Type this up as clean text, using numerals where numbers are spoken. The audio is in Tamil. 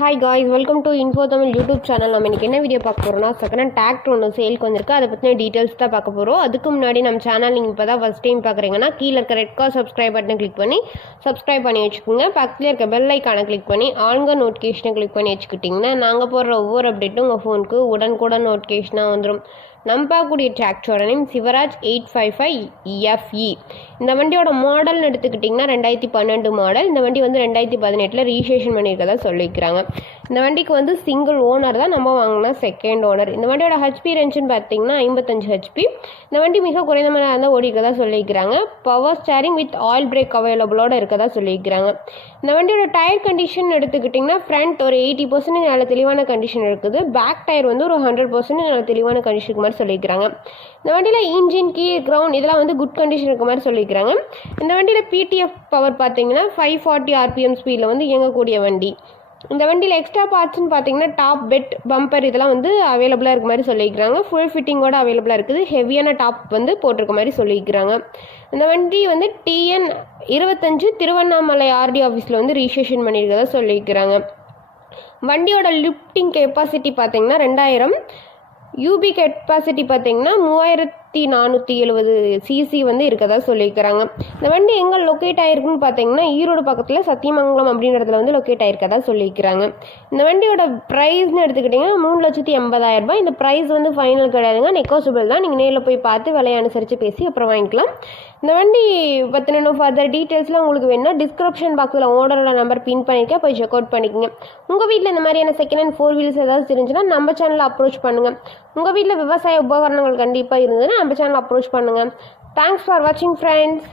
Hi guys, welcome to Info Tamil YouTube channel. நம்ம இன்னைக்கு என்ன வீடியோ பார்க்க போறோம்னா செகண்ட் ஹேண்ட் டிராக்டர் ஒன்று சேலுக்கு வந்திருக்கு. அதை பற்றின டீட்டெயில்ஸ் தான் பார்க்க போகிறோம். அதுக்கு முன்னாடி நம்ம சேனல் நீங்கள் இப்போ தான் ஃபஸ்ட் டைம் பார்க்குறீங்கன்னா கீழே இருக்க ரெட் கலர் சப்ஸ்கிரைப் பட்டனை கிளிக் பண்ணி சப்ஸ்கிரைப் பண்ணி வச்சுக்கோங்க. பக்கத்தில் இருக்க பெல் ஐக்கானை கிளிக் பண்ணி ஆல்ங்க நோட்டிஃபிகேஷனை கிளிக் பண்ணி வச்சுக்கிட்டிங்கன்னா நாங்கள் போடுற ஒவ்வொரு அப்டேட்டும் உங்கள் ஃபோனுக்கு உடனுக்குடன் நோட்டிஃபிகேஷனாக வந்துடும். நம்ம பார்க்கக்கூடிய டிராக்டரோட நேம் சிவராஜ் 855FE. இந்த வண்டியோட மாடல்னு எடுத்துக்கிட்டிங்கன்னா 2012 மாடல். இந்த வண்டி வந்து 2018 ரிஜிஸ்ட்ரேஷன் பண்ணியிருக்கதா சொல்லியிருக்கிறாங்க. இந்த வண்டிக்கு வந்து சிங்கிள் ஓனர் தான், நம்ம வாங்கினா செகண்ட் ஓனர். இந்த வண்டியோட ஹெச்பி ரேஞ்சுன்னு பார்த்தீங்கன்னா 55 ஹெச்பி. இந்த வண்டி மிக குறைந்த மாதிரி இருந்தால் ஓடிக்கிறதா சொல்லியிருக்கிறாங்க. Power steering with oil brake அவைலபிளோட இருக்கதா சொல்லியிருக்கிறாங்க. இந்த வண்டியோட டயர் கண்டிஷன் எடுத்துக்கிட்டிங்கன்னா ஃப்ரண்ட் ஒரு 80% நல்ல தெளிவான கண்டிஷன் இருக்குது. பேக் டயர் வந்து ஒரு 100% நல்ல தெளிவான கண்டிஷனுக்கு மாதிரி சொல்லியிருக்கிறாங்க. இந்த வண்டியில் இன்ஜின் கீ கிரவுண்ட் இதெல்லாம் வந்து குட் கண்டிஷன் இருக்க மாதிரி சொல்லியிருக்கிறாங்க. இந்த வண்டியில் பிடிஎஃப் பவர் பார்த்தீங்கன்னா 540 RPM ஸ்பீடில் வந்து இயங்கக்கூடிய வண்டி. இந்த வண்டியில் எக்ஸ்ட்ரா பார்ட்ஸ்ன்னு பார்த்தீங்கன்னா டாப் பெட் பம்பர் இதெல்லாம் வந்து அவைலபிளாக இருக்க மாதிரி சொல்லியிருக்கிறாங்க. ஃபுல் ஃபிட்டிங்கோட அவைலபிளாக இருக்குது. ஹெவியான டாப் வந்து போட்டிருக்க மாதிரி சொல்லியிருக்கிறாங்க. இந்த வண்டி வந்து TN 25 திருவண்ணாமலை RD ஆஃபீஸில் வந்து ரிஜிஸ்ட்ரேஷன் பண்ணியிருக்கதா சொல்லியிருக்கிறாங்க. வண்டியோட லிஃப்டிங் கெப்பாசிட்டி பார்த்தீங்கன்னா 2000. யூபி கெப்பாசிட்டி பார்த்தீங்கன்னா 3470 சிசி வந்து இருக்கதா சொல்லியிருக்கிறாங்க. இந்த வண்டி எங்கே லொக்கேட் ஆகிருக்குன்னு பார்த்தீங்கன்னா ஈரோடு பக்கத்தில் சத்தியமங்கலம் அப்படின்ற இடத்துல வந்து லொக்கேட் ஆகிருக்கதா சொல்லியிருக்கிறாங்க. இந்த வண்டியோட ப்ரைஸ்னு எடுத்துக்கிட்டிங்கன்னா 3,80,000 ரூபாய். இந்த ப்ரைஸ் வந்து ஃபைனல் கிடையாதுங்க, நெகோசியபிள் தான். நீங்கள் நேரில் போய் பார்த்து விலையை அனுசரித்து பேசி அப்புறம் வாங்கிக்கலாம். இந்த வண்டி பற்றின இன்னும் ஃபர்தர் டீட்டெயில்ஸ்லாம் உங்களுக்கு வேணும்னா டிஸ்கிரிப்ஷன் பாக்ஸில் ஓனரோட நம்பர் பின் பண்ணிக்க, போய் செக் அவுட் பண்ணிக்கோங்க. உங்கள் வீட்டில் இந்த மாதிரியான செகண்ட் ஹேண்ட் 4 வீல்ஸ் ஏதாவது தெரிஞ்சுன்னா நம்ம சேனலில் அப்ரோச் பண்ணுங்கள். உங்கள் வீட்டில் விவசாய உபகரணங்கள் கண்டிப்பாக இருந்ததுன்னா நம்ம சேனல் அப்ரோச் பண்ணுங்கள். தேங்க்ஸ் ஃபார் வாட்சிங் ஃப்ரெண்ட்ஸ்.